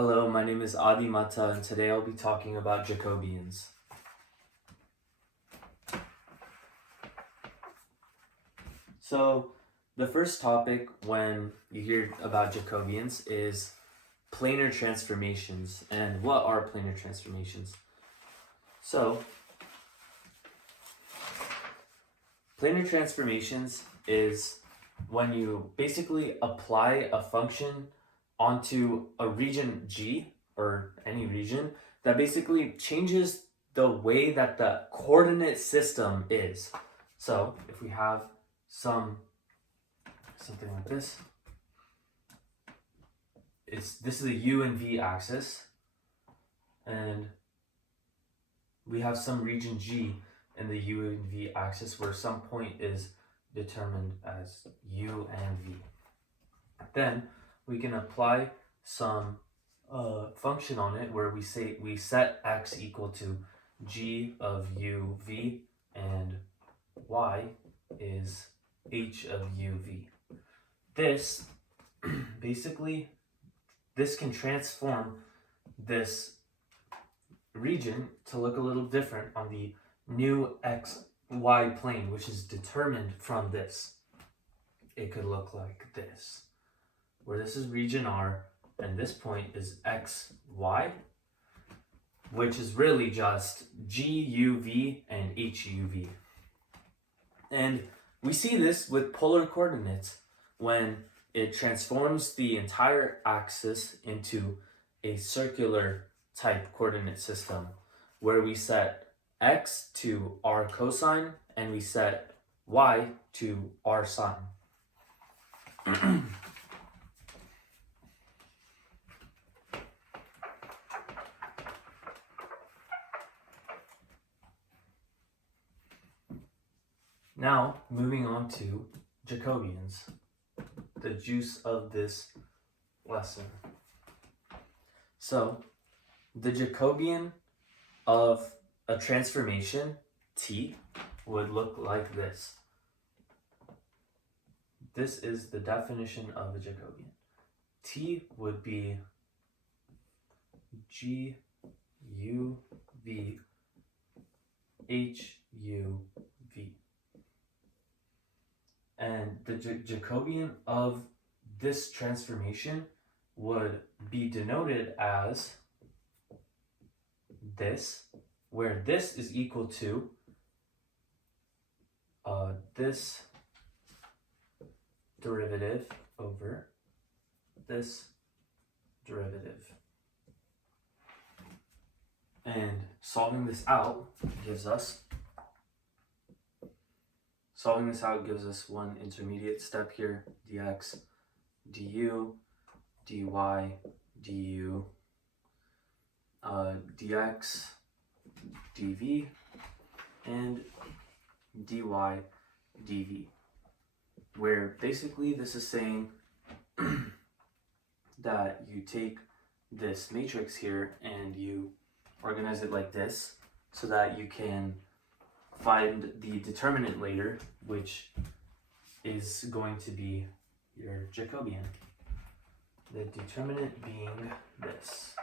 Hello, my name is Adi Mata, and today I'll be talking about Jacobians. So, the first topic when you hear about Jacobians is planar transformations. And what are planar transformations? So, planar transformations is when you basically apply a function onto a region G, or any region, that basically changes the way that the coordinate system is. So if we have something like this, this is a U and V axis, and we have some region G in the U and V axis where some point is determined as U and V. Then we can apply some function on it where we set x equal to g of u v and y is h of u v. This basically, this can transform this region to look a little different on the new xy plane, which is determined from this. It could look like this, where this is region R, and this point is x, y, which is really just g, u, v, and h, u, v. And we see this with polar coordinates when it transforms the entire axis into a circular type coordinate system, where we set x to r cosine and we set y to r sine. Now, moving on to Jacobians, the juice of this lesson. So, the Jacobian of a transformation, T, would look like this. This is the definition of a Jacobian. T would be G, U, V, H, U, V. And the Jacobian of this transformation would be denoted as this, where this is equal to this derivative over this derivative. And solving this out gives us one intermediate step here, dx, du, dy, du, dx, dv, and dy, dv, where basically this is saying that you take this matrix here and you organize it like this so that you can find the determinant later, which is going to be your Jacobian. The determinant being this.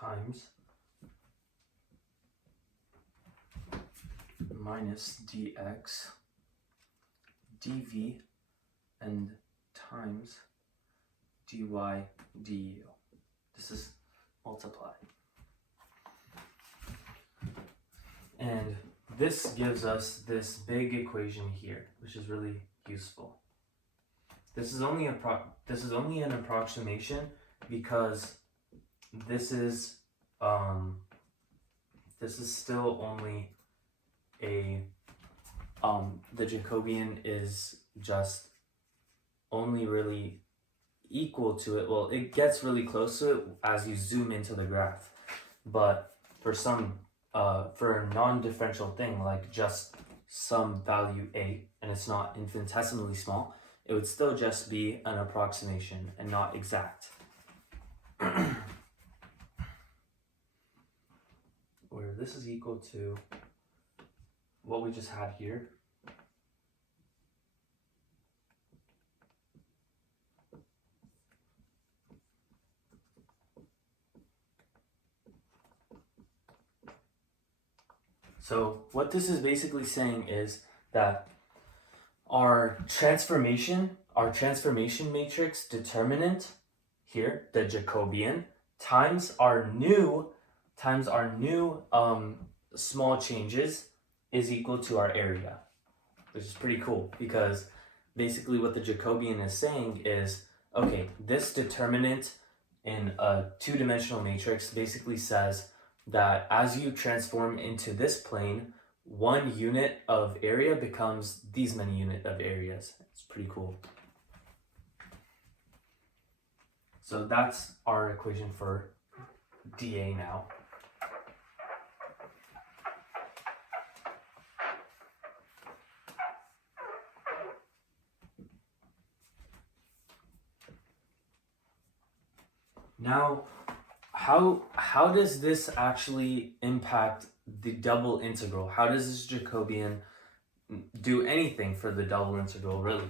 Times minus dx dv and times dy du. This is multiplied. And this gives us this big equation here, which is really useful. This is only an approximation because this is still only a the Jacobian is just only really equal to it. Well, it gets really close to it as you zoom into the graph, but for a non-differential thing like just some value a, and it's not infinitesimally small, it would still just be an approximation and not exact. where this is equal to what we just had here. So what this is basically saying is that our transformation matrix determinant here, the Jacobian, times our new small changes is equal to our area, which is pretty cool because basically what the Jacobian is saying is, okay, this determinant in a two-dimensional matrix basically says that as you transform into this plane, 1 unit of area becomes these many unit of areas. It's pretty cool. So that's our equation for dA now. Now, how does this actually impact the double integral? How does this Jacobian do anything for the double integral, really?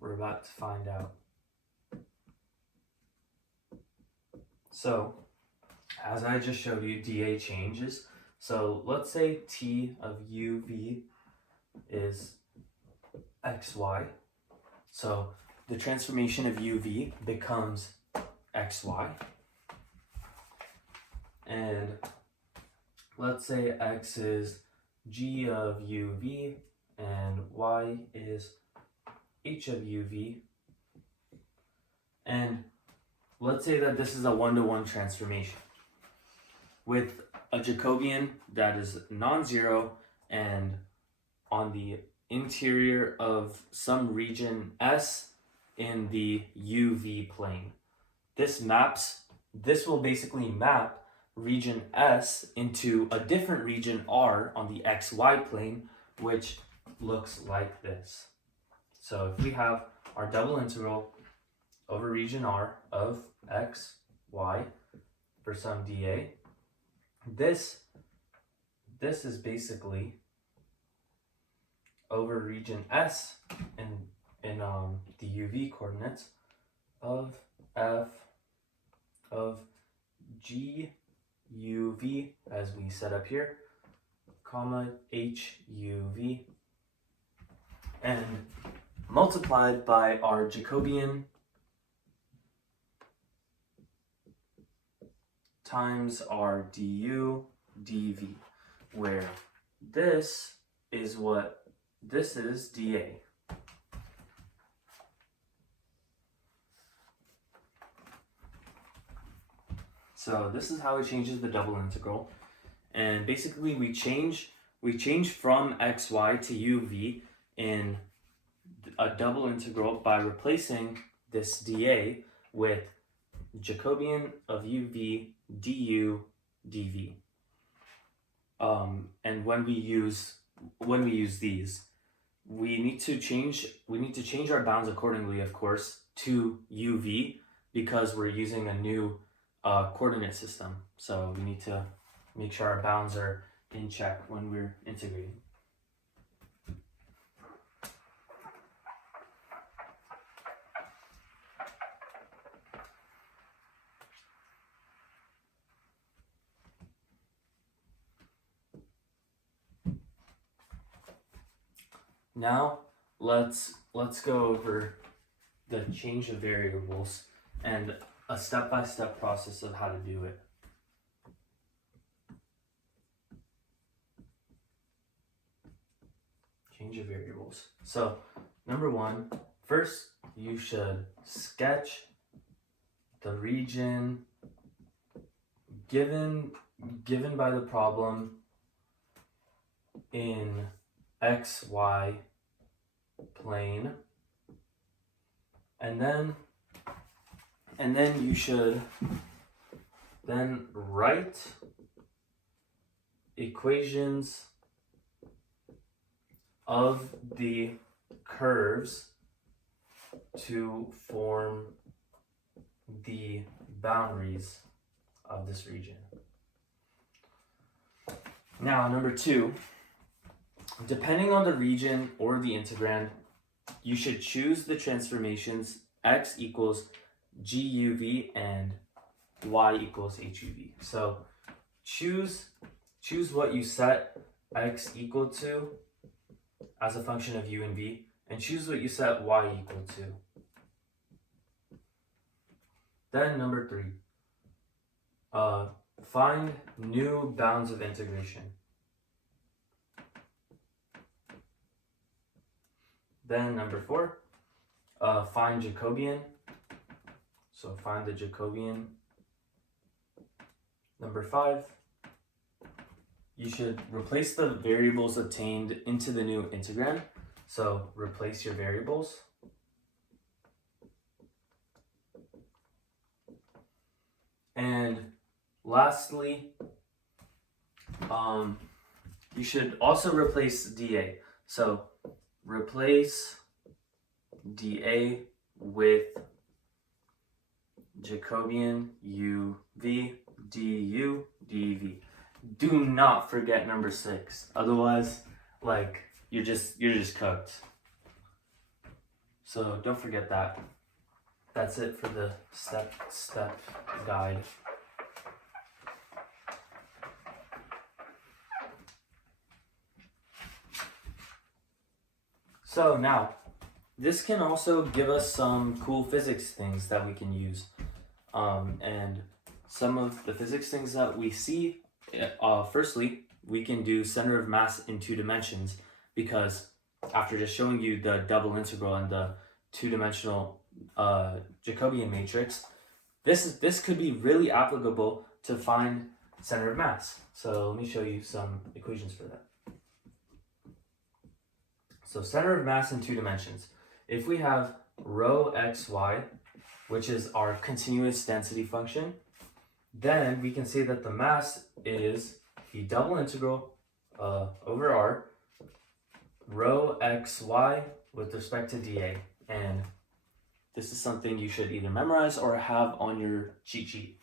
We're about to find out. So, as I just showed you, dA changes. So let's say t of uv is xy. So the transformation of uv becomes xy. And let's say x is g of uv and y is h of uv. And let's say that this is a one-to-one transformation with a Jacobian that is non-zero and on the interior of some region S in the UV plane. This will basically map region S into a different region R on the XY plane, which looks like this. So if we have our double integral over region R of x, y for some dA, this is basically over region S in the UV coordinates of f of g uv, as we set up here, comma h uv, and multiplied by our Jacobian times our du dv, where this is dA. So this is how it changes the double integral. And basically we change from xy to uv in a double integral by replacing this dA with Jacobian of uv du dv. And when we use these, we need to change our bounds accordingly, of course, to uv, because we're using a new coordinate system. So we need to make sure our bounds are in check when we're integrating. Now let's go over the change of variables and a step-by-step process of how to do it. Change of variables. So number one, first you should sketch the region given by the problem in xy plane, and then you should then write equations of the curves to form the boundaries of this region. Now, number 2, depending on the region or the integrand, you should choose the transformations x equals GUV and y equals HUV. So choose what you set x equal to as a function of u and v, and choose what you set y equal to. Then number 3, find new bounds of integration. Then number 4, find Jacobian. So find the Jacobian. Number 5, you should replace the variables obtained into the new integrand. So replace your variables. And lastly, you should also replace dA. So replace dA with Jacobian UV du dV. Do not forget number 6. Otherwise, like, you're just cooked. So don't forget that. That's it for the step guide. So now, this can also give us some cool physics things that we can use. And some of the physics things that we see, firstly, we can do center of mass in 2 dimensions, because after just showing you the double integral and the 2-dimensional Jacobian matrix, this could be really applicable to find center of mass. So let me show you some equations for that. So center of mass in 2 dimensions. If we have rho xy, which is our continuous density function, then we can say that the mass is the double integral over r rho xy with respect to dA. And this is something you should either memorize or have on your cheat sheet.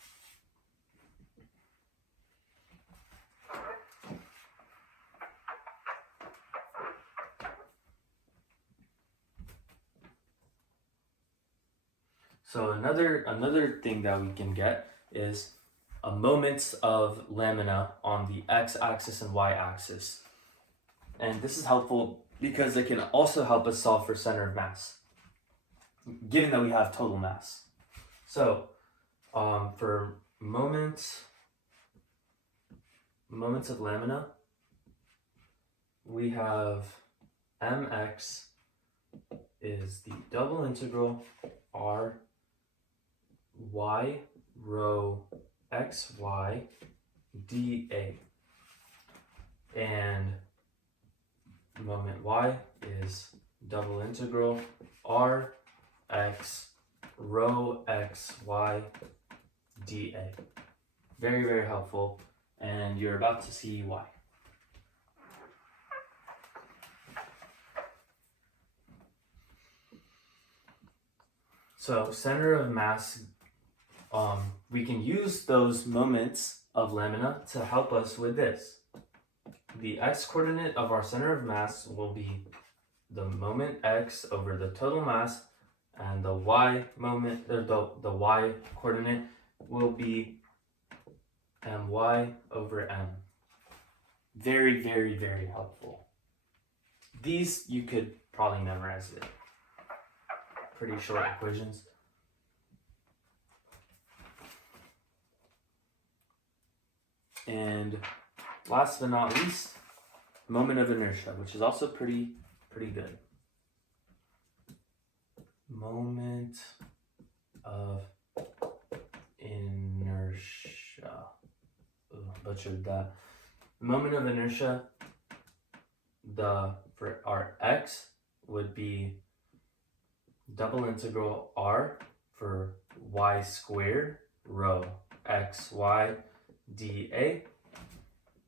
So another thing that we can get is moments of lamina on the x-axis and y-axis. And this is helpful because it can also help us solve for center of mass, given that we have total mass. So for moments of lamina, we have mx is the double integral r y rho xy dA, and moment y is double integral r x rho xy dA. Very, very helpful, and you're about to see why. So center of mass, we can use those moments of lamina to help us with this. The x-coordinate of our center of mass will be the moment x over the total mass, and the y moment, or the y-coordinate will be my over m. Very, very, very helpful. These you could probably memorize it. Pretty short equations. And last but not least, moment of inertia, which is also pretty good. Moment of inertia. Butchered that. Moment of inertia, for our x would be double integral r for y squared rho xy dA,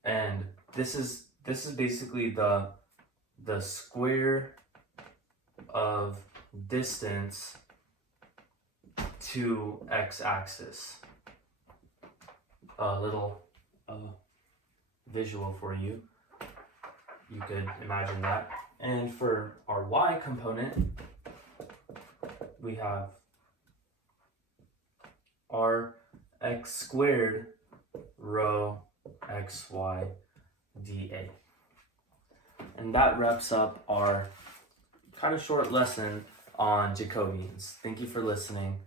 and this is basically the square of distance to x-axis. a little visual for you. You could imagine that. And for our y component, we have r x squared rho xy dA. And that wraps up our kind of short lesson on Jacobians. Thank you for listening.